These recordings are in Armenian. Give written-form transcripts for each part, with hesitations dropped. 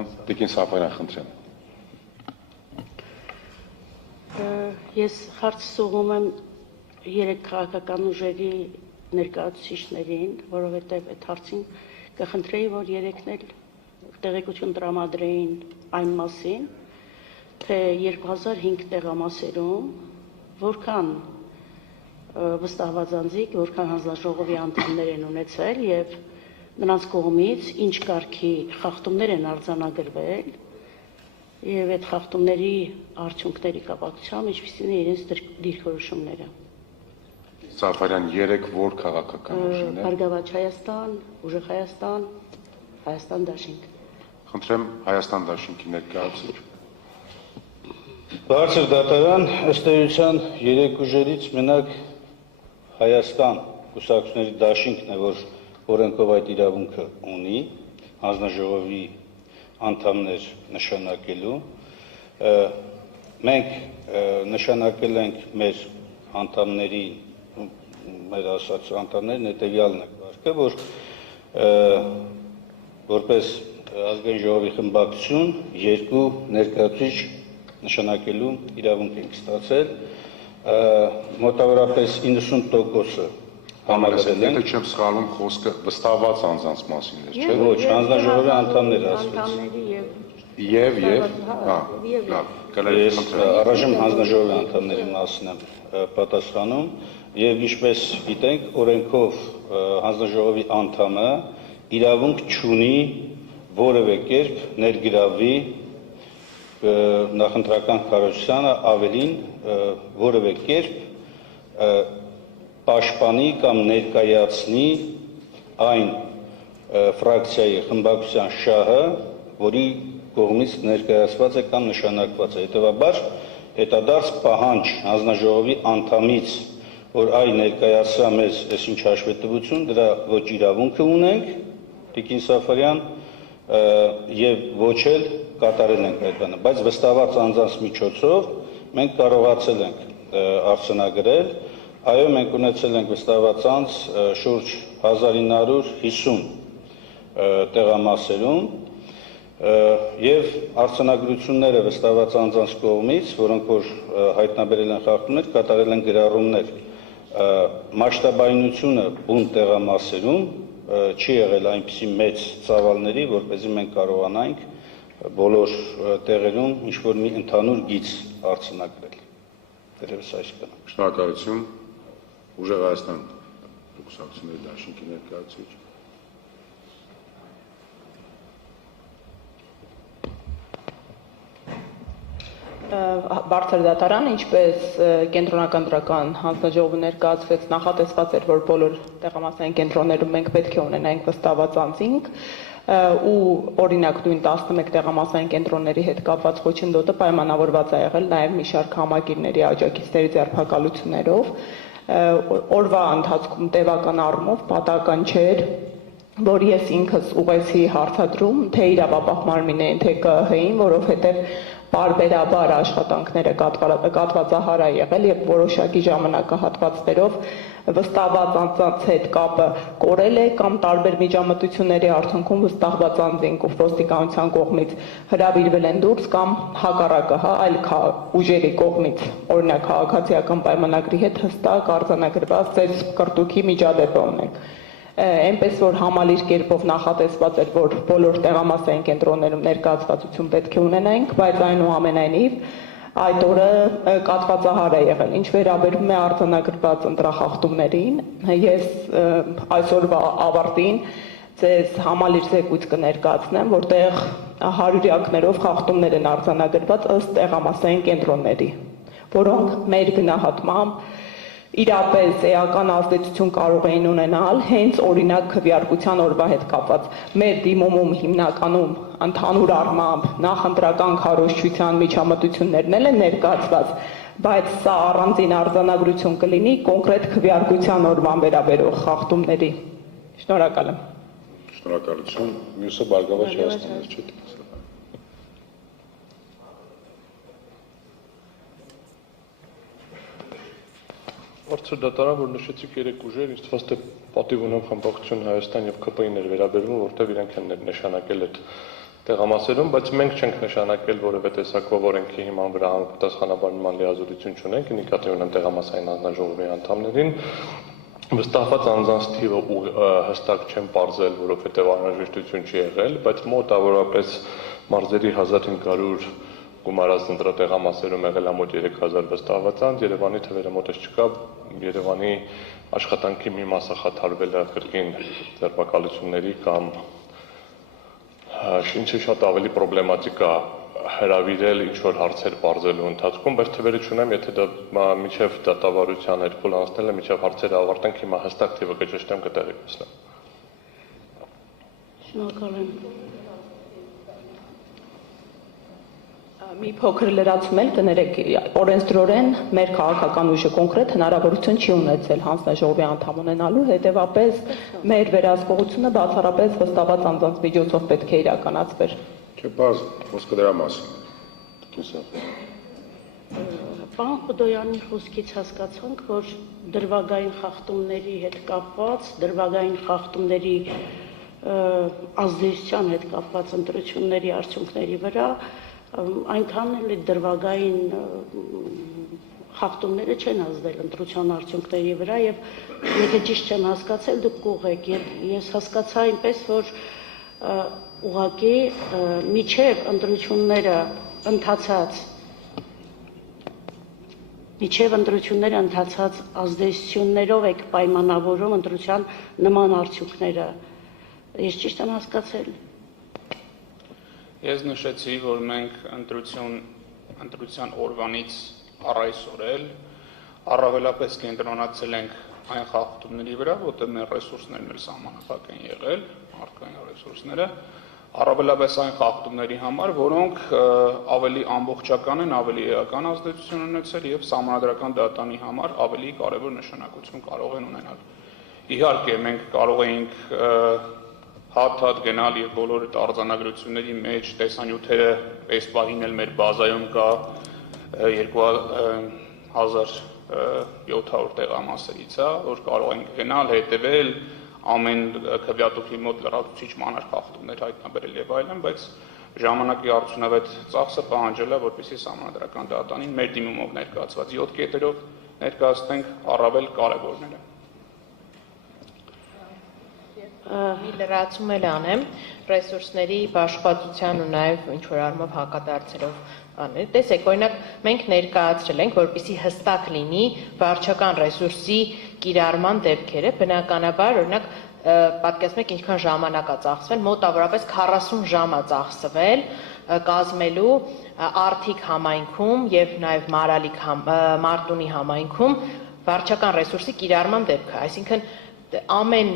Ղուկասյան, Տիկին Սաֆարյան, խնդրեմ։ Ես հարցս ուղղում եմ երեք քաղաքական ուժերի ներկայացուցիչներին, որովհետև այդ հարցին կխնդրեի, որ երեքն էլ տեղեկություն տրամադրեին այն մասին, թե 2005 տեղամասերում որքան վստահված անձիկ, որքան հանձնաժողովի անդամներ են ունեցել եւ նրանց կողմից ինչ կարգի խախտումներ են արձանագրվել եւ այդ խախտումների արդյունքների կապակցությամբ ինչպիսին են իրենց դիրքորոշումները։ Սաֆարյան, 3 որ քաղաքական ուժերն են։ Բարգավաճ Հայաստան, Ուժեղ Հայաստան, Հայաստան Դաշինք։ Խնդրեմ Հայաստան Դաշինքի ներկայացուցիչ։ Բարձր դատարան ըստ էության 3 ուժերից մենակ Հայաստան կուսակցությունների դաշինքն է, որ օրենքով այդ իրավունքը ունի, հանձնաժողովի անդամներ նշանակելու։ Մենք նշանակել ենք մեր անդամների, մեր ասած անդամներն հետևյալն է վարկը, որ որպես ազգային ժողովի խմբակցություն 2 ներկայացուցիչ նշանակելու իրավունք ենք ստացել, մոտավորապես 90%-ը համաձայնել են։ Եթե չեմ սխալվում, խոսքը վստահված անձանց մասին է, չէ՞։ Ոչ, հանձնաժողովի անդամներ ասվեց։ Ես առայժմ հանձնաժողովի անդամների մասին եմ պատասխանում, եւ ինչպես գիտենք, օրենքով հանձնաժողովի անդամը իրավունք չունի որևէ կերպ ներգրավի նախընտրական կառավարությանը, ավելին որևէ կերպ պաշտպանի կամ ներկայացնի այն ֆրակցիայի խմբակցության շահը, որի կողմից ներկայացված է կամ նշանակված է։ Հետևաբար հետադարձ պահանջ հանձնաժողովի անդամից, որ այ ներկայացրա մեզ այսինչ հաշվետվություն, դրա ոչ իրավունքը ունենք, Տիկին Սաֆարյան, եւ ոչ էլ կատարել ենք այդ բանը, բայց վստահված անձանց միջոցով մենք կարողացել ենք արձանագրել, այո, մենք ունեցել ենք վստահված անձ շուրջ 1950 տեղամասերում եւ արձանագրությունները վստահված անձանց կողմից, որոնք որ հայտնաբերել են խախտումներ, կատարել են գրառումներ։ Մասշտաբայնությունը բուն տեղամասերում չի եղել այնպիսի մեծ ծավալների, որպեսզի մենք կարողանանք բոլոր տեղերում ինչ-որ մի ընդհանուր գիծ արձանագրել։ Դերևս այսքան։ Շնորհակալություն։ Ուժեղ Հայաստան կուսակցությունների դաշինքի ներկայացուցիչ։ Բարձր դատարան, ինչպես կենտրոնական դրական հանձնաժողովը ներկայացվեց, նախատեսված էր, որ բոլոր տեղամասային կենտրոններում մենք պետք է ունենայինք վստահված անձինք, ու օրինակ նույն 11 տեղամասային կենտրոնների հետ կապված խոչընդոտը պայմանավորված է եղել նաև մի շարք համագիրների աջակիցների ձեռբակալություններով, օրվա ընթացքում տևական առումով պատահական չէր, որ ես ինքս ուղեցի հարցադրում, թե իրավապահ մարմիններին, թե ԿԸՀ-ին, որովհետև բարբերաբար աշխատանքները կատվածահար է եղել եւ որոշակի ժամանակահատվածներով վստահված անձանց հետ կապը կորել է կամ տարբեր միջամտությունների արդյունքում վստահված անձինք ու ոստիկանության կողմից հրավիրվել են դուրս կամ հակառակը, այլ ուժերի կողմից, օրինակ քաղաքացիական պայմանագրի հետ հստակ արձանագրված ծեզ կրտուքի միջադեպը ունենք։ Այնպես որ համալիր կերպով նախատեսված էր, որ բոլոր տեղամասային կենտրոններում ներկայացվածություն պետք է ունենայինք, բայց այնուամենայնիվ այդ օրը կատվածահար է եղել։ Ինչ վերաբերում է արձանագրված ընտրախախտումներին, ես այսօրվա ավարտին ձեզ համալիր զեկույց կներկայացնեմ, որտեղ հարյուրյակներով խախտումներ են արձանագրված ըստ տեղամասային կենտրոնների, որոնք մեր գնահատմամբ իրապես էական ազդեցություն կարող էին ունենալ հենց օրինակ քվեարկության օրվա հետ կապված։ Մեր դիմումում հիմնականում ընդհանուր առմամբ նախընտրական քարոզչության միջամտություններն են ներկայացված, բայց սա առանձին արձանագրություն կլինի կոնկրետ քվեարկության օրվան վերաբերող խախտումների։ Շնորհակալ եմ։ Շնորհակալություն։ Մյուսը Բարգավաճ Հայաստանից չէ։ Բարձր դատարան, որ նշեցիք 3 ուժեր, ինձ թվաց թե պատիվ ունեմ խմբակցություն Հայաստան եւ ԿՊ-ին էր վերաբերվում, որտեղ իրենք են նշանակել այդ տեղամասերում, բայց մենք չենք նշանակել որևէ տեսակով օրենքի հիման վրա համապատասխանաբար նման լիազորություն չունենք, նկատի ունեմ տեղամասային հանձնաժողովի անդամներին, վստահված անձանց թիվը հստակ չեմ պարզել, որովհետև անհրաժեշտություն չի եղել, բայց մոտավորապես մարզերի 1500 գումարած ընտրատեղամասերում եղել է մոտ 3000 վստահված անձ, Երևանի թվերը մոտես չկա, Երևանի աշխատանքի մի մասը խաթարվել է կրկին ձերբակալությունների կամ ինչը շատ ավելի պրոբլեմատիկ է հրավիրել ինչ-որ հարցեր պարզելու ընթացքում, բայց թվերը չունեմ, եթե դա մինչև դատավարության երկու անցնել է, մինչև հարցերը ավարտենք, հիմա հստակ թիվը կճշտեմ կտեղեկացնեմ։ Շնորհակալ եմ։ Մի փոքր լրացում էլ կներեք, օրենսդրորեն մեր քաղաքական ուժը կոնկրետ հնարավորություն չի ունեցել հանձնաժողովի անդամ ունենալու, հետևաբար մեր վերահսկողությունը բացառապես վստահված անձանց միջոցով պետք է իրականացվեր։ Չէ, բաց, խոսքը դրա մասին։ Պարոն Խուդոյանի խոսքից հասկացանք, որ դրվագային խախտումների հետ կապված, դրվագային խախտումների ազդեցության հետ կապված ընտրությունների արդյունքների վրա այնքան էլ դրվագային խախտումները չեն ազդել ընտրության արդյունքների վրա եւ եթե ճիշտ չեմ հասկացել դուք կուղեք ես հասկացա այնպես որ ուղղակի միջև ընտրությունները ընթացած ազդեցություններով եք պայմանավորում ընտրության նման արդյունքները ես ճիշտ եմ հասկացել Ես նշեցի, որ մենք ընտրության օրվանից առ այսօր էլ առավելապես կենտրոնացել ենք այն խախտումների վրա, որտեղ մեր ռեսուրսներն էլ սահմանափակ են եղել, մարդկային ռեսուրսները, առավելապես այն խախտումների համար, որոնք ավելի ամբողջական են, ավելի էական ազդեցություն ունեցել եւ սահմանադրական դատանի համար ավելի կարեւոր նշանակություն կարող են ունենալ։ Իհարկե, մենք կարող էինք հատ գնալ եւ բոլոր արձանագրությունների մեջ տեսանյութերը այս պահին էլ մեր բազայում կա 2700 տեղամասերից, որ կարող ենք գնալ, հետեւել, ամեն քվեատուփի մոտ լրացուցիչ մանր խախտումներ հայտնաբերել եւ այլն, բայց ժամանակի արդյունավետ ծախսը պահանջել է, որպեսզի սահմանադրական դատանին մեր դիմումով ներկայացված 7 կետերով ներկայացնենք առավել կարևորները։ Մի լրացում էլ անեմ ռեսուրսների բաշխվածության ու նաև ինչ-որ առումով հակադարձերով անել։ Տեսեք, օրինակ մենք ներկայացրել ենք, որպեսզի հստակ լինի վարչական ռեսուրսի կիրառման դեպքերը, բնականաբար, օրինակ, պատկերացնեք ինչքան ժամանակ է ծախսվել, մոտավորապես 40 ժամ է ծախսվել կազմելու Արթիկ համայնքում եւ նաև Մարտունի համայնքում վարչական ռեսուրսի կիրառման դեպքը, այսինքն ամեն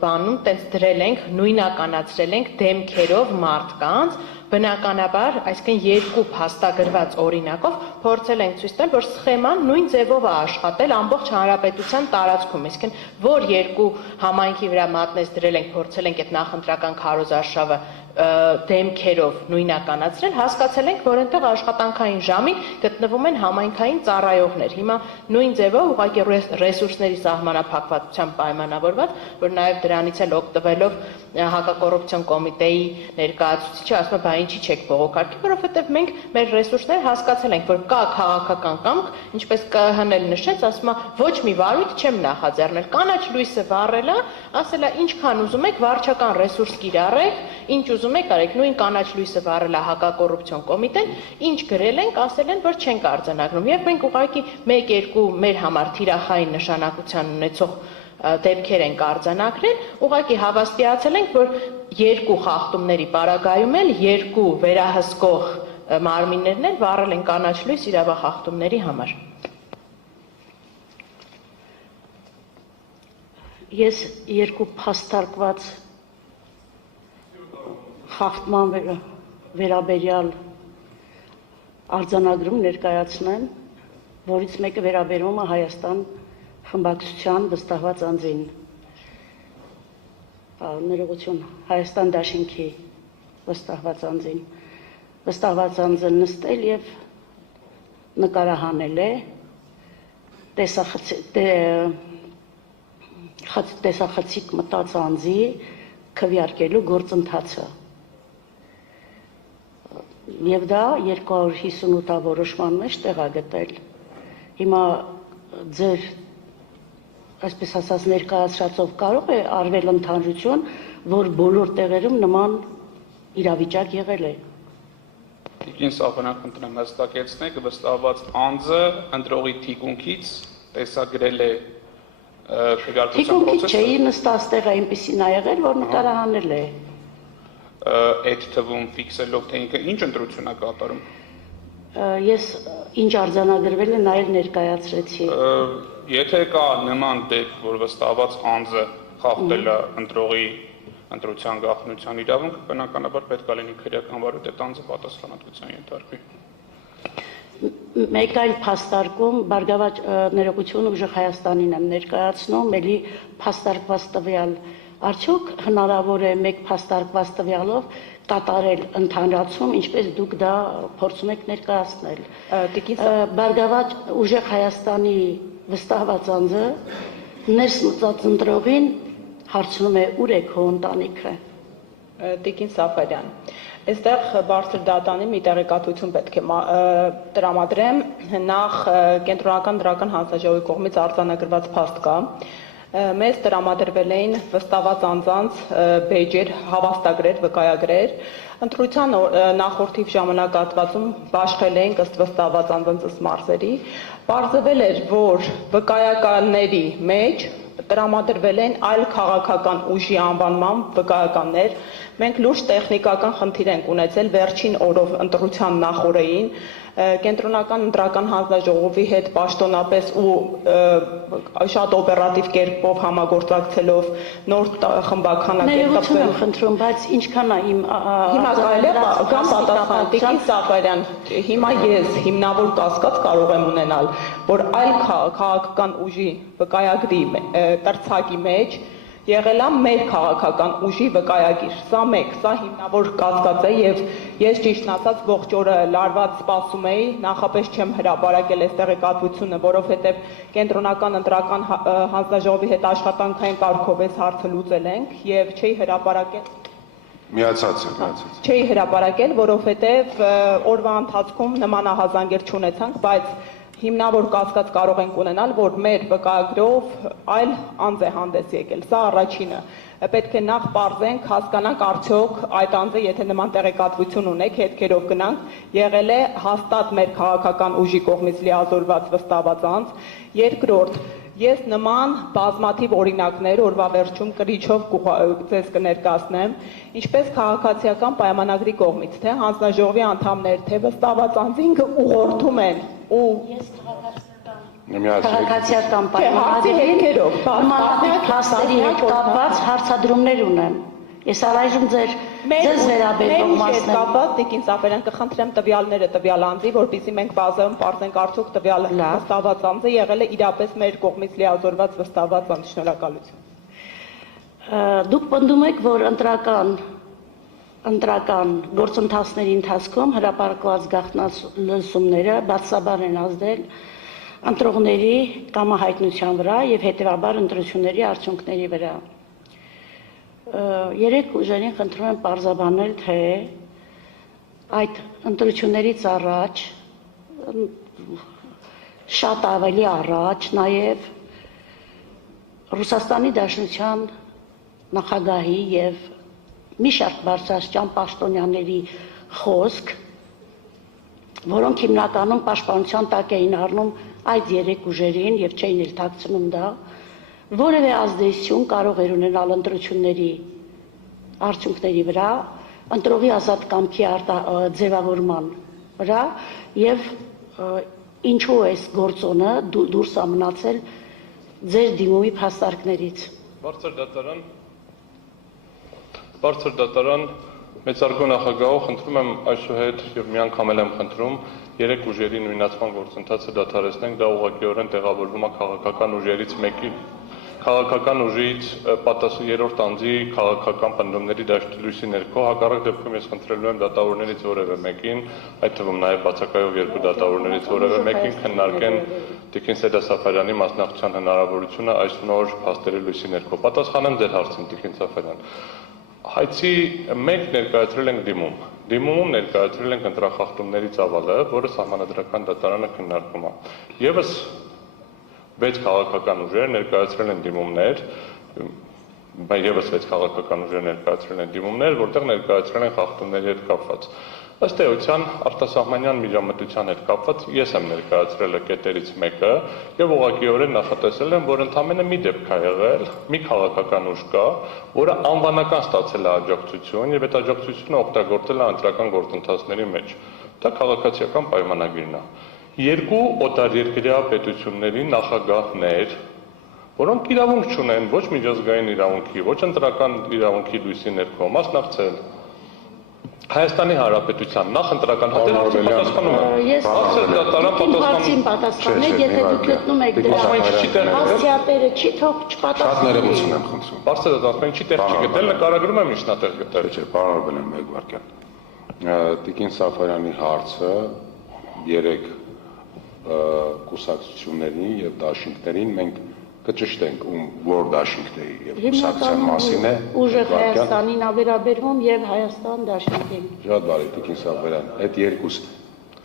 բանում տենց դրել ենք, նույնականացրել ենք դեմքերով մարդկանց, բնականաբար, այսինքն երկու փաստագրված օրինակով փորձել ենք ցույց տալ, որ սխեման նույն ձևով է աշխատել ամբողջ հանրապետության տարածքում, այսինքն որ երկու համայնքի վրա մատնես դրել ենք, փորձել ենք այդ նախընտրական քարոզարշավը դեմքերով նույնականացրել, հասկացել ենք, որ այնտեղ աշխատանքային ժամին գտնվում են համայնքային ծառայողներ։ Հիմա նույն ձևով ուղղակի ռեսուրսների սահմանափակվածությամբ պայմանավորված, որ նաև դրանից էլ օգտվելով հակակոռուպցիոն կոմիտեի ներկայացուցիչը ասում է, բա ինչի չեք բողոքարկի, որովհետև մենք մեր ռեսուրսները հասկացել ենք, որ կա քաղաքական կամք, ինչպես ԿՀ-ն էլ նշեց, ասում է, ոչ մի վարույթ չեմ նախաձեռնել, կանաչ լույսը վառել է, ասել է, ինչքան ուզում եք վարչական ռեսուրս կիրառեք, ինչ ուզում եք արեք, նույն կանաչ լույսը վառել է հակակոռուպցիոն կոմիտեն, ինչ գրել ենք, ասել են, որ չենք արձանագրում։ Երբ մենք ուղղակի 1-2 մեր համար թիրախային նշանակության ունեցող դեպքեր ենք արձանագրել, ուղղակի հավաստիացել ենք, որ երկու խախտումների պարագայում էլ երկու վերահսկող մարմիններն էլ վառել են կանաչ լույս իրավախախտումների համար։ Ես երկու փաստարկված խախտման վերաբերյալ արձանագրում ներկայացնեմ, որից մեկը վերաբերում է Հայաստան խմբակցության վստահված անձին։ Ներողություն, Հայաստան դաշինքի վստահված անձին։ Վստահված անձը նստել եւ նկարահանել է տեսախցիկ մտած անձի քվեարկելու գործընթացը։ եւ դա 258-ա որոշման մեջ տեղագտել։ Հիմա ձեր այսպես ասած ներկայացրածով կարող է արվել ընդհանրություն, որ բոլոր տեղերում նման իրավիճակ եղել է։ Տիկին Սաֆարյան, խնդրեմ հստակեցնեք, վստահված անձը ընտրողի թիկունքից տեսագրել է քվեարկության Թիկունքից process-ը։ չէ, նստած տեղը այնպեսին ա եղել, որ նկարահանել է։ Այդ թվում ֆիքսելով թե ինքը ինչ ընտրություն է կատարում։ Ես ինչ արձանագրվել է, նա էլ ներկայացրեցի։ Եթե կա նման դեպք, որ վստահված անձը խախտել է ընտրողի ընտրության գաղտնիության իրավունքը, բնականաբար պետք է լինի քրեական վարույթ այդ անձը պատասխանատվության ենթարկվի։ Մեկ այլ փաստարկում Բարգավաճ ներողություն ուժեղ Հայաստանին եմ ներկայացնում, ելի փաստարկված տվյալ արդյոք հնարավոր է մեկ փաստարկված տվյալով կատարել ընդհանրացում, ինչպես դուք դա փորձում եք ներկայացնել։ Բարգավաճ ուժեղ Հայաստանի վստահված անձը ներս մտած ընտրողին հարցնում է ուր է քո ընտանիքը։ Տիկին Սաֆարյան, այստեղ բարձր դատանի մի տեղեկատվություն պետք է տրամադրեմ, նախ կենտրոնական դրական հանձնաժողովի կողմից արձանագրված փաստ կա, մեզ տրամադրվել էին վստահված անձանց բեյջեր, հավաստագրեր, վկայագրեր, ընտրության նախորդիվ ժամանակահատվածում բաշխել էինք ըստ վստահված անձանց մարզերի, պարզվել էր, որ վկայականների մեջ տրամադրվել են այլ քաղաքական ուժի անվանման վկայականներ, մենք լուրջ տեխնիկական խնդիր ենք ունեցել վերջին օրով ընտրության նախօրեին, կենտրոնական ընտրական հանձնաժողովի հետ պաշտոնապես ու շատ օպերատիվ կերպով համագործակցելով նոր խմբականակերպ Ներողություն եմ խնդրում, բայց ինչքան է իմ հիմա կարելի է կամ պատասխան Տիկին Սաֆարյան, հիմա ես հիմնավոր կասկած կարող եմ ունենալ, որ այլ քաղաքական ուժի վկայագրի տրցակի մեջ եղել է մեր քաղաքական ուժի վկայագիր, սա մեկ, սա հիմնավոր կասկած է եւ ես ճիշտն ասած ողջ օրը լարված սպասում էի, նախապես չեմ հրապարակել այս տեղեկատվությունը, որովհետեւ կենտրոնական ընտրական հանձնաժողովի հետ աշխատանքային կարգով այս հարցը լուծել ենք եւ չէի հրապարակել Միացած է։ Չէի հրապարակել, որովհետեւ օրվա ընթացքում նմանահազանգեր չունեցանք, բայց հիմնավոր կասկած կարող ենք ունենալ, որ մեր վկայագրով այլ անձ է հանդես եկել, սա առաջինը, պետք է նախ պարզենք, հասկանանք արդյոք այդ անձը, եթե նման տեղեկատվություն ունեք, հետքերով գնանք, եղել է հաստատ մեր քաղաքական ուժի կողմից լիազորված վստահված անձ, երկրորդ, ես նման բազմաթիվ օրինակներ օրվա վերջում կրիչով ձեզ կներկայացնեմ, ինչպես քաղաքացիական պայմանագրի կողմից, թե հանձնաժողովի անդամներ, թե վստահված անձին ուղղորդում են ու քաղաքացիական պայմանագրի փաստերի հետ կապված հարցադրումներ ունեմ։ Ես առայժմ ձեզ վերաբերող մասն կապված Տիկին Սաֆարյան կխնդրեմ տվյալները տվյալ անձի, որպեսզի մենք բազայում պարզենք արդյոք տվյալ վստահված անձը եղել է իրապես մեր կողմից լիազորված վստահված անձ, շնորհակալություն։ Դուք պնդում եք, որ ընտրական գործընթացների ընթացքում հրապարակված գաղտնալսումները բացաբար են ազդել ընտրողների կամահայտնության վրա եւ հետեւաբար ընտրությունների արդյունքների վրա։ Երեք ուժերին խնդրում եմ պարզաբանել, թե այդ ընտրություններից առաջ, շատ ավելի առաջ, նաև Ռուսաստանի Դաշնության նախագահի եւ մի շարք բարձրաստիճան պաշտոնյաների խոսք, որոնք հիմնականում պաշտպանության տակ էին առնում այդ երեք ուժերին եւ չէին էլ թաքցնում դա, որևէ ազդեցություն կարող էր ունենալ ընտրությունների արդյունքների վրա, ընտրողի ազատ կամքի ձևավորման վրա եւ ինչու այս գործոնը դուրս է մնացել ձեր դիմումի փաստարկներից։ Բարձր դատարան մեծարգո նախագահող խնդրում եմ այսուհետ եւ մի անգամ եմ խնդրում երեք ուժերի նույնացման գործընթացը դադարեցնենք, դա ուղղակիորեն տեղավորվում է քաղաքական ուժերից մեկի քաղաքական ուժից երրորդ անձի քաղաքական պնդումների դաշտի լույսի ներքո, հակառակ դեպքում ես խնդրելու եմ դատավորներից որևէ մեկին, այդ թվում նաև բացակայող երկու դատավորներից որևէ մեկին քննարկեն Տիկին Սեդա Սաֆարյանի մասնակցության հնարավորությունը այս նոր փաստերի լույսի ներքո։ Պատասխանեմ ձեր հարցին, Տիկին Սաֆարյան։ Հայցի մենք ներկայացրել ենք դիմում։ Դիմումում ներկայացրել ենք ընտրախախտումների ծավալը, որը Սահմանադրական դատարանը քննարկում է։ Եվս 6 քաղաքական ուժեր ներկայացրել են դիմումներ, եւս 6 քաղաքական ուժեր ներկայացրել են դիմումներ, որտեղ ներկայացրել են խախտումների հետ կապված։ Ըստ էության արտասահմանյան միջամտության հետ կապված ես եմ ներկայացրել կետերից մեկը եւ ուղղակիորեն նախատեսել եմ, որ ընդամենը մի դեպք է եղել, մի քաղաքական ուժ կա, որը անվանական ստացել է աջակցություն եւ այդ աջակցությունը օգտագործել է ընտրական գործընթացների մեջ։ Դա քաղաքացիական պայմանագիրն է։ Երկու օտարերկրյա պետությունների նախագահներ, որոնք իրավունք չունեն ոչ միջազգային իրավունքի, ոչ ընտրական իրավունքի լույսի ներքո մասնակցել Հայաստանի Հանրապետության նախընտրական հարցին պատասխանում եմ։ Ես հարցին պատասխանեք, եթե դուք գտնում եք դրա հասցեատերը չի թող Շատ ներողություն եմ խնդրում։ Բարսեղը ասում են չի տեղ չի գտել, նկարագրում եմ ինչն է տեղ գտել։ Չէ, պարոն Օրբելյան, մեկ վարքյան։ Տիկին Սաֆարյանի հարցը 3 կուսակցություններին եւ դաշինքներին մենք կճշտենք որ դաշինքների եւ կուսակցության մասին է ուժեղ Հայաստանին ավերաբերվում եւ Հայաստան դաշինքին։ Շատ բարի Տիկին Սաֆարյան, այդ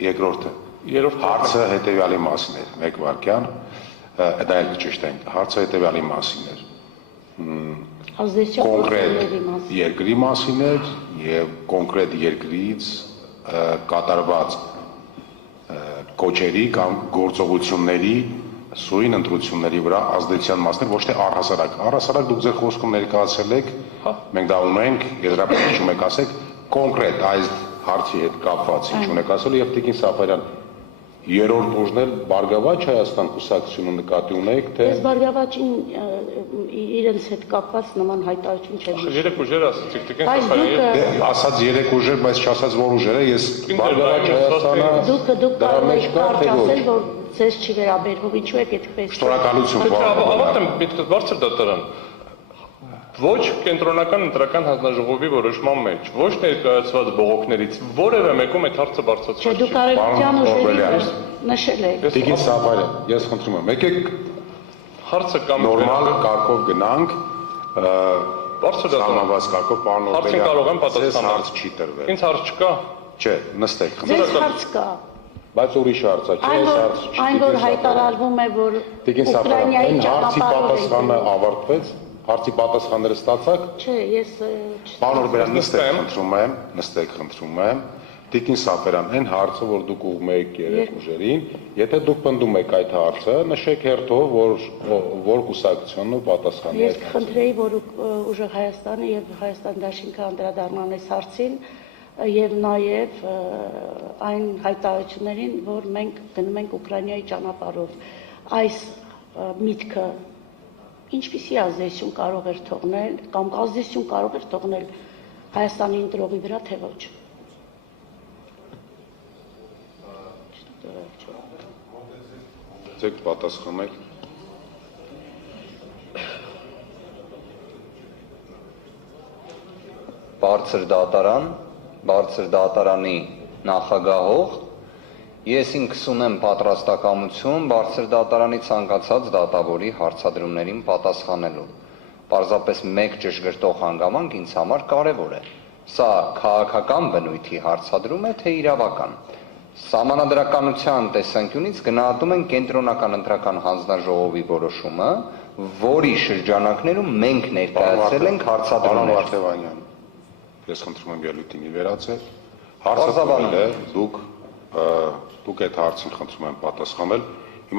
երկրորդը հարցը հետեւյալի մասին էր, մեկ վարքյան, դա էլ կճշտենք, հարցը հետեւյալի մասին էր։ Կոնկրետ երկրի մասին էր եւ կոնկրետ երկրից կատարված կոչերի կամ գործողությունների սույն ընտրությունների վրա ազդեցության մասն է, ոչ թե առհասարակ։ Առհասարակ դուք ձեր խոսքում ներկայացրել եք, մենք դա ունենք, եզրափակիչում եք ասեք, կոնկրետ այս հարցի հետ կապված ինչ ունեք ասել եւ Տիկին Սաֆարյան, երրորդ ուժն էլ Բարգավաճ Հայաստան կուսակցությունը նկատի ունեք, թե Ես Բարգավաճին իրենց հետ կապված նման հայտարարություն չեմ հիշում։ 3 ուժեր ասացիք, Տիկին Սաֆարյան։ Ասած 3 ուժեր, բայց չասած որ ուժեր է, ես Բարգավաճ Հայաստանը Դուք կարող եք կարճ ասել, որ ձեզ չի վերաբերվում, ինչու եք այդպես։ Շնորհակալություն, պարոն։ Ավարտեմ, բարձր դատարան։ Ոչ կենտրոնական ընտրական հանձնաժողովի որոշման մեջ, ոչ ներկայացված բողոքներից որևէ մեկում այդ հարցը բարձրացված չէ։ Դուք արևմտյան ուժերին նշել եք։ Տիկին Սաֆարյան, ես խնդրում եմ, եկեք հարցը կամ նորմալ կարգով գնանք, բարձր համավազ կարգով, պարոն Օրբելյան, կարող եմ պատասխանել։ հարց չի տրվել։ Ինձ հարց չկա։ Չէ, նստեք։ Ձեզ հարց կա։ Բայց ուրիշ հարց է, չէ, հարց չի։ Այն որ հայտարարվում է, որ Տիկին Սաֆարյան, հարցի պատասխանը ավարտվեց, հարցի պատասխանները ստացաք։ Չէ, ես Պարոն Օրբելյան, նստեք, խնդրում եմ։ Տիկին Սաֆարյան, այն հարցը, որ դուք ուղղում եք 3 ուժերին, եթե դուք պնդում եք այդ հարցը, նշեք հերթով, որ կուսակցությունը պատասխանի։ Ես կխնդրեի, որ ուժեղ Հայաստանը եւ Հայաստան դաշինքը անդրադառնան այս հարցին եւ նաեւ այն հայտարարություններին, որ մենք գնում ենք Ուկրաինայի ճանապարհով։ Այս միտքը ինչպիսի ազդեցություն կարող էր թողնել կամ ազդեցություն կարող էր թողնել Հայաստանի ընտրողի վրա, թե ոչ։ Ձեկ պատասխանեք։ Բարձր դատարանի նախագահող, ես ինքս ունեմ պատրաստակամություն բարձր դատարանի ցանկացած դատավորի հարցադրումներին պատասխանելու։ Պարզապես մեկ ճշգրտող հանգամանք ինձ համար կարևոր է։ Սա քաղաքական բնույթի հարցադրում է, թե իրավական։ Սահմանադրականության տեսանկյունից գնահատում են կենտրոնական ընտրական հանձնաժողովի որոշումը, որի շրջանակներում մենք ներկայացրել ենք հարցադրումներ։ Պարոն ես խնդրում եմ ելույթին վերացել։ Հարցը դուք այդ հարցին խնդրում եմ պատասխանել։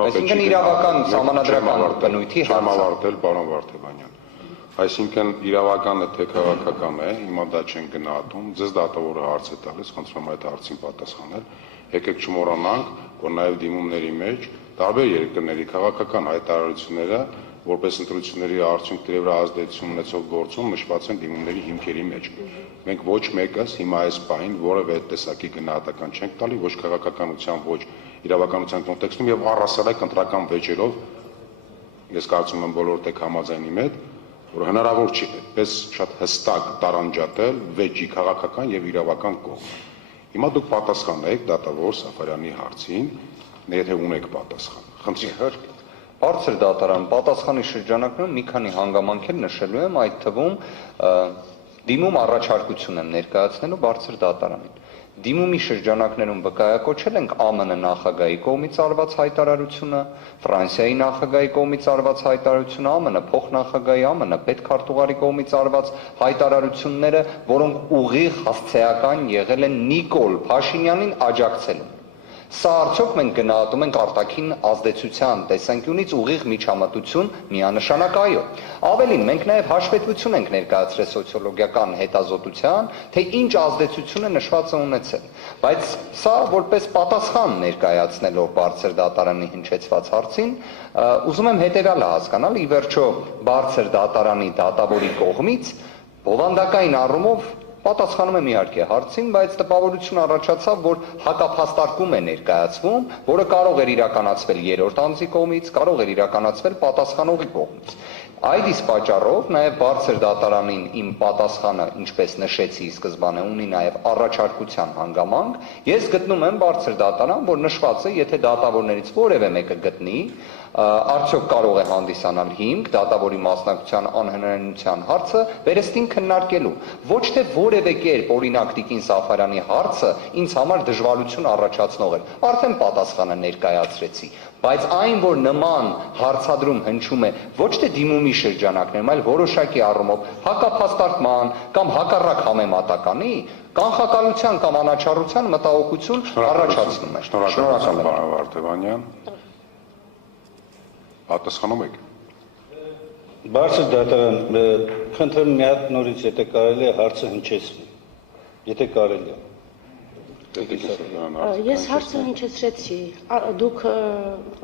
Այսինքն իրավական սահմանադրական բնույթի հարց։ Համավարտել, պարոն Վարդևանյան։ Այսինքն իրավականը թե քաղաքական է, հիմա դա չեն գնահատում, ձեզ դատավորը հարց է տալիս, խնդրում եմ այդ հարցին պատասխանել։ Եկեք չմոռանանք, որ նաև դիմումների մեջ տարբեր երկրների քաղաքական հայտարարությունները որպես ընտրությունների արդյունքների վրա ազդեցություն ունեցող գործում նշված են դիմումների հիմքերի մեջ։ Մենք ոչ մեկս հիմա այս պահին որևէ տեսակի գնահատական չենք տալի, ոչ քաղաքականության, ոչ իրավականության կոնտեքստում եւ առհասարակ ընտրական վեճերով ես կարծում եմ բոլորդ եք համաձայնի մեջ, որ հնարավոր չի այդպես շատ հստակ տարանջատել վեճի քաղաքական եւ իրավական կողմը։ Հիմա դուք պատասխանեք դատավոր Սաֆարյանի հարցին, եթե ունեք պատասխան։ Խնդրեմ։ Բարձր դատարան պատասխանի շրջանակներում մի քանի հանգամանքեր նշելու եմ, այդ թվում Դիմում առաջարկություն եմ ներկայացնելու բարձր դատարանին։ Դիմումի շրջանակներում վկայակոչել ենք ԱՄՆ նախագահի կողմից արված հայտարարությունը, Ֆրանսիայի նախագահի կողմից արված հայտարարությունը, ԱՄՆ փոխնախագահի, ԱՄՆ պետքարտուղարի կողմից արված հայտարարությունները, որոնք ուղիղ հասցեական եղել են Նիկոլ Փաշինյանին աջակցելու։ Սա արդյոք մենք գնահատում ենք արտաքին ազդեցության տեսանկյունից ուղիղ միջամտություն, միանշանակ այո։ Ավելին, մենք նաև հաշվետվություն ենք ներկայացրել սոցիոլոգիական հետազոտության, թե ինչ ազդեցություն է նշվածը ունեցել։ Բայց սա որպես պատասխան ներկայացնելով բարձր դատարանի հնչեցված հարցին, ուզում եմ հետևյալը հասկանալ, ի վերջո բարձր դատարանի դատավորի կողմից բովանդակային առումով պատասխանում եմ իհարկե հարցին, բայց տպավորություն առաջացավ, որ հակափաստարկում է ներկայացվում, որը կարող էր իրականացվել երրորդ անձի կողմից, կարող էր իրականացվել պատասխանողի կողմից։ Այդ իսկ պատճառով նաև բարձր դատարանին իմ պատասխանը, ինչպես նշեցի ի սկզբանե, ունի նաև առաջարկության հանգամանք, ես գտնում եմ բարձր դատարան, որ նշված է, եթե դատավորներից որևէ մեկը գտնի, արդյոք կարող է հանդիսանալ հիմք դատավորի մասնակցության անհնարինության հարցը վերստին քննարկելու։ Ոչ թե որևէ կերպ օրինակ Տիկին Սաֆարյանի հարցը ինձ համար դժվարություն առաջացնող էր։ Արդեն պատասխանը ներկայացրեցի, բայց այն, որ նման հարցադրում հնչում է ոչ թե դիմումի շրջանակներում, այլ որոշակի առումով հակափաստարկման կամ հակառակ համեմատականի, կանխակալության կամ անաչառության մտահոգություն առաջացնում է։ Շնորհակալ պարոն Վարդևանյան։ Պատասխանում եք։ Բարձր դատարան, խնդրեմ մի հատ նորից, եթե կարելի է հարցը հնչեցնի, եթե կարելի է։ Ես հարցը հնչեցրեցի, դուք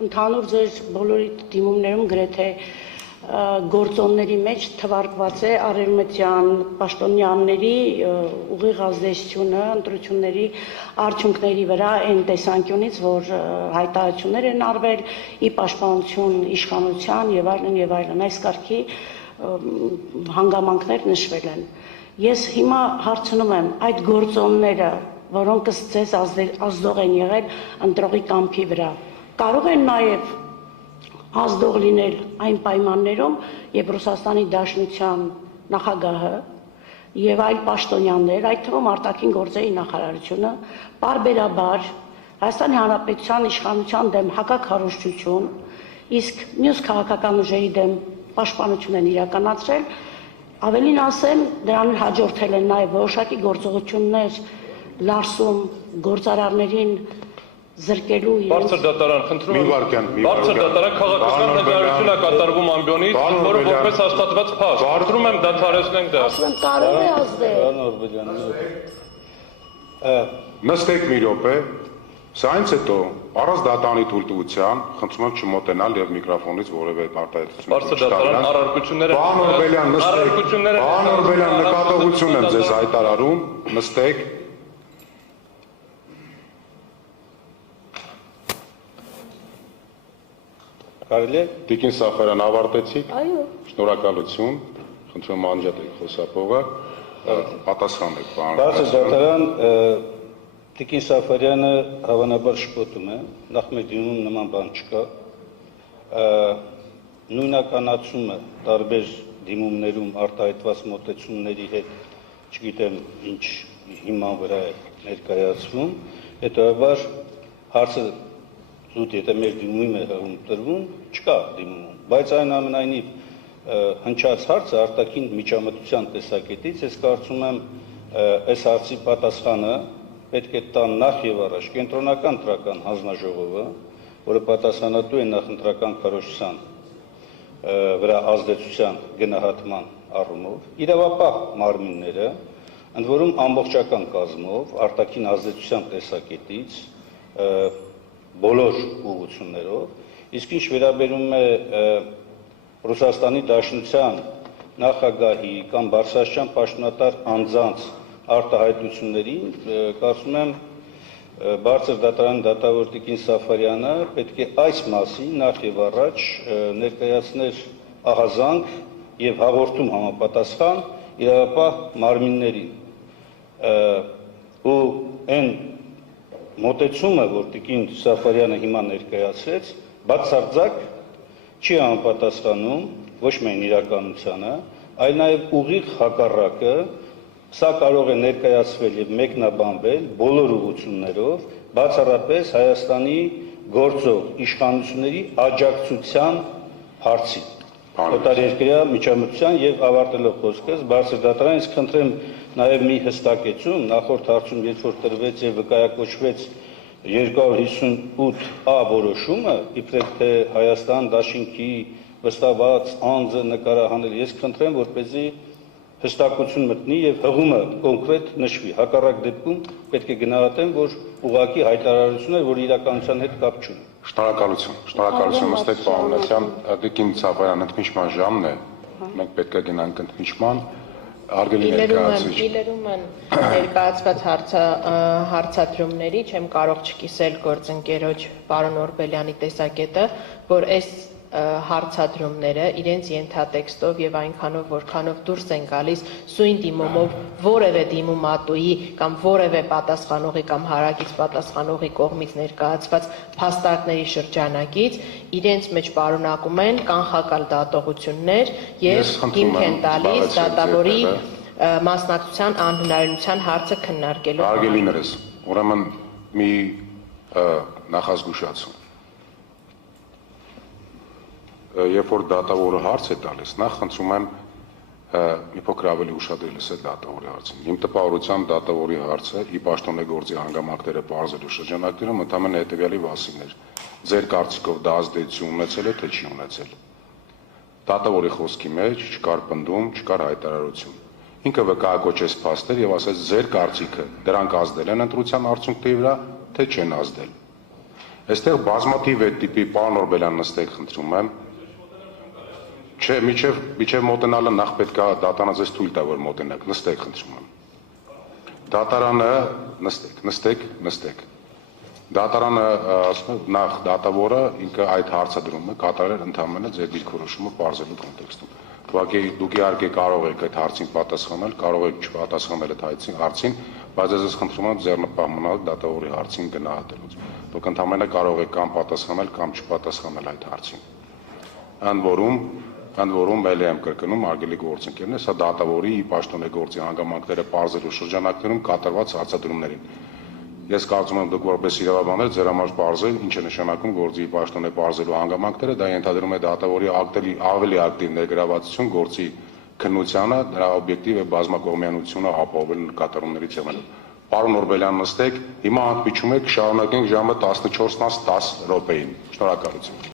ընդհանուր ձեր բոլորի դիմումներում գրեթե գործոնների մեջ թվարկված է արևմտյան պաշտոնյաների ուղիղ ազդեցությունը ընտրությունների արդյունքների վրա այն տեսանկյունից, որ հայտարարություններ են արվել ի պաշտպանություն իշխանության եւ այլն, այս կարգի հանգամանքներ նշվել են։ Ես հիմա հարցնում եմ, այդ գործոնները, որոնք ձեզ ազդող են եղել ընտրողի կամքի վրա, կարող են նաեւ ազդող լինել այն պայմաններում, երբ Ռուսաստանի Դաշնության նախագահը եւ այլ պաշտոնյաներ, այդ թվում արտաքին գործերի նախարարությունը, պարբերաբար Հայաստանի Հանրապետության իշխանության դեմ հակաքարոզչություն, իսկ մյուս քաղաքական ուժերի դեմ պաշտպանություն են իրականացրել, ավելին ասեմ, դրան հաջորդել են նաեւ որոշակի գործողություններ լարսում գործարարներին զրկելու Բարձր դատարան, խնդրում եմ, բարձր դատարան քաղաքական հնարավորություն է կատարվում ամբիոնից, որը որպես հաստատված փաստ։ Խնդրում եմ դադարեցնենք դա։ ասում կարող է ազդել։ Նստեք մի րոպե, սա այնց հետո առանց դատարանի թույլտվության խնդրում եմ չմոտենալ եւ միկրոֆոնից որևէ արտահայտություն։ Բարձր դատարան առարկությունները Պարոն Օրբելյան, նստեք։ Պարոն Օրբելյան, նկատողություն եմ ձեզ հայտարարում, նստեք։ Կարելի է։ Տիկին Սաֆարյան, ավարտեցիք։ Այո։ Շնորհակալություն։ Խնդրում եմ անջատեք խոսափողը։ Պատասխանեք, պարոն։ Բարձր դատարան, Տիկին Սաֆարյանը հավանաբար շփոթում է, նախ մեր դիմում նման բան չկա։ Նույնականացումը տարբեր դիմումներում արտահայտված մոտեցումների հետ, չգիտեմ ինչ հիման վրա է ներկայացվում, հետևաբար հարցը զուտ եթե մեր դիմումում է տրվում, չկա դիմումում, բայց այնուամենայնիվ հնչած հարցը արտաքին միջամտության տեսակետից ես կարծում եմ այս հարցի պատասխանը պետք է տան նախ եւ առաջ կենտրոնական ընտրական հանձնաժողովը, որը պատասխանատու է նախընտրական քարոզչության վրա ազդեցության գնահատման առումով, իրավապահ մարմինները, ընդ որում ամբողջական կազմով, արտաքին ազդեցության տեսակետից բոլոր ուղղություններով, իսկ ինչ վերաբերում է Ռուսաստանի Դաշնության նախագահի կամ բարձրաստիճան պաշտոնատար անձանց արտահայտություններին, կարծում եմ բարձր դատարանի դատավոր Տիկին Սաֆարյանը պետք է այս մասին նախ եւ առաջ ներկայացներ ահազանգ եւ հաղորդում համապատասխան իրավապահ մարմիններին ու այն մոտեցումը, որ Տիկին Սաֆարյանը հիմա ներկայացրեց, բացարձակ չի համապատասխանում ոչ միայն իրականությանը, այլ նաև ուղիղ հակառակը Սա կարող է ներկայացվել եւ մեկնաբանվել բոլոր ուղղություններով, բացառապես Հայաստանի գործող իշխանությունների աջակցության հարցին։ Օտարերկրյա միջամտության եւ ավարտելով խոսքս բարձր դատարան, իսկ խնդրեմ նաեւ մի հստակեցում, նախորդ հարցում երբ որ տրվեց եւ վկայակոչվեց 258A որոշումը, իբրև թե Հայաստան դաշինքի վստահված անձը նկարահանել, ես խնդրեմ, որպեսզի հստակություն մտնի եւ հղումը կոնկրետ նշվի։ Հակառակ դեպքում պետք է գնահատեմ, որ ուղղակի հայտարարություն է, որ իրականության հետ կապ չունի։ Շնորհակալություն, ըստ պարոն Նասյան, դեպքին ցավարան ընդմիջման ժամն է։ Մենք պետք է գնանք ընդմիջման։ Արգելի ներկայացուցիչ։ Իլերում են ներկայացված հարցադրումների, չեմ կարող չկիսել գործընկերոջ պարոն Օրբելյանի տեսակետը, որ այս հարցադրումները իրենց ենթատեքստով եւ այնքանով որքանով դուրս են գալիս սույն դիմումով որևէ դիմումատուի կամ որևէ պատասխանողի կամ հարակից պատասխանողի կողմից ներկայացված փաստարկների շրջանակից իրենց մեջ պարունակում են կանխակալ դատողություններ եւ հիմք են տալիս դատավորի մասնակցության անհնարինության հարցը քննարկելու։ Արգելիներս, ուրեմն մի նախազգուշացում։ Երբ որ դատավորը հարց է տալիս, նախ խնդրում եմ մի փոքր ավելի ուշադրել լսել դատավորի հարցին։ Իմ տպավորությամբ դատավորի հարցը ի պաշտոնեգործի հանգամանքները բարձելու շրջանակներում ընդհանրապես հետևյալի մասին էր. ձեր կարծիքով դա ազդեցություն ունեցել է, թե չի ունեցել։ Դատավորի խոսքի մեջ չկար պնդում, չկար հայտարարություն։ Ինքը վկայակոչեց փաստեր եւ ասաց ձեր կարծիքը դրանք ազդել են ընտրության արդյունքների վրա, թե չեն ազդել։ Այստեղ բազմաթիվ այդ տիպի պարոն Օրբելյան նստեք, խնդրում եմ։ Չէ, միջև մոտենալը նախ պետք է դատարանը ձեզ թույլ տա, որ մոտենաք, նստեք, խնդրում եմ։ Դատարանը նստեք։ Դատարանը ասում է նախ դատավորը ինքը այդ հարցադրումը կատարել ընդհանրապես ձեր դիրքորոշումը բարձելու կոնտեքստում։ Ուղղակի դուք իհարկե կարող եք այդ հարցին պատասխանել, կարող եք չպատասխանել այդ հարցին, բայց ես խնդրում եմ ձեռնպահ մնալ դատավորի հարցին գնահատելուց։ Դուք ընդհանրապես կարող եք կամ պատասխանել կամ չպատասխանել այդ հարցին։ Ընդ որում ելի եմ կրկնում արգելի գործընկերներ, սա դատավորի պաշտոնեգործի հանգամանքները բարձելու շրջանակներում կատարված հարցադրումներին։ Ես կարծում եմ դուք որպես իրավաբաններ ձեր համար բարձր ինչ է նշանակում գործի պաշտոնե բարձելու հանգամանքները, դա ենթադրում է դատավորի ավելի ակտիվ ներգրավվածություն գործի քննությանը, նրա օբյեկտիվ եւ բազմակողմյանությունը ապահովել նկատառումներից եղնելով։ Պարոն Օրբելյան նստեք, հիմա ընդմիջում եք, շարունակենք ժամը 14:10 րոպեին։ Շնորհակալություն։